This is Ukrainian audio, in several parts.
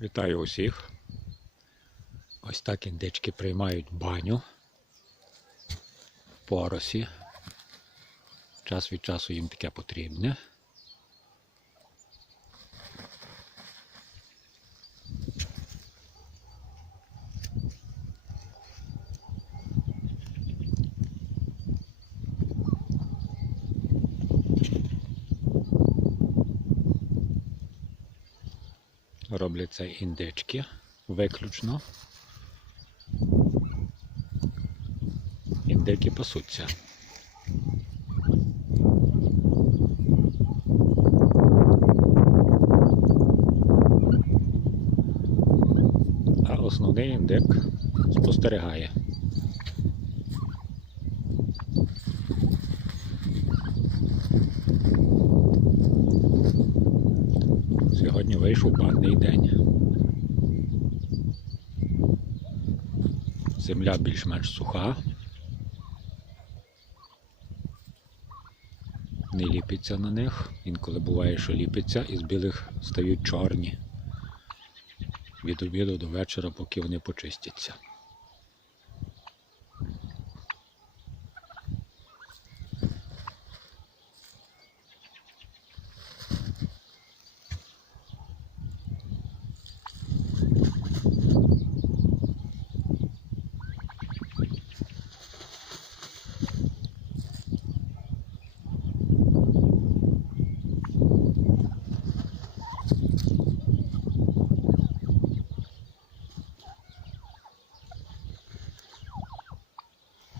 Вітаю усіх. Ось так індички приймають баню в поросі. Час від часу їм таке потрібне. Роблять це індички виключно. Індики пасуться. А основний індик спостерігає. Вийшов банний день. Земля більш-менш суха. Не ліпиться на них. Інколи буває, що ліпиться і з білих стають чорні. Від обіду до вечора, поки вони почистяться.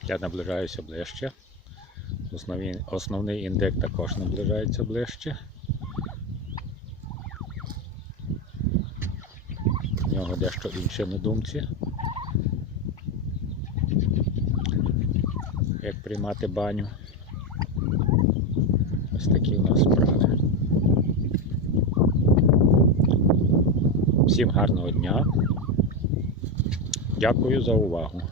Я наближаюся ближче. Основний, основний індик також наближається ближче. У нього дещо інше на думці. Як приймати баню. Ось такі у нас справи. Всім гарного дня. Дякую за увагу.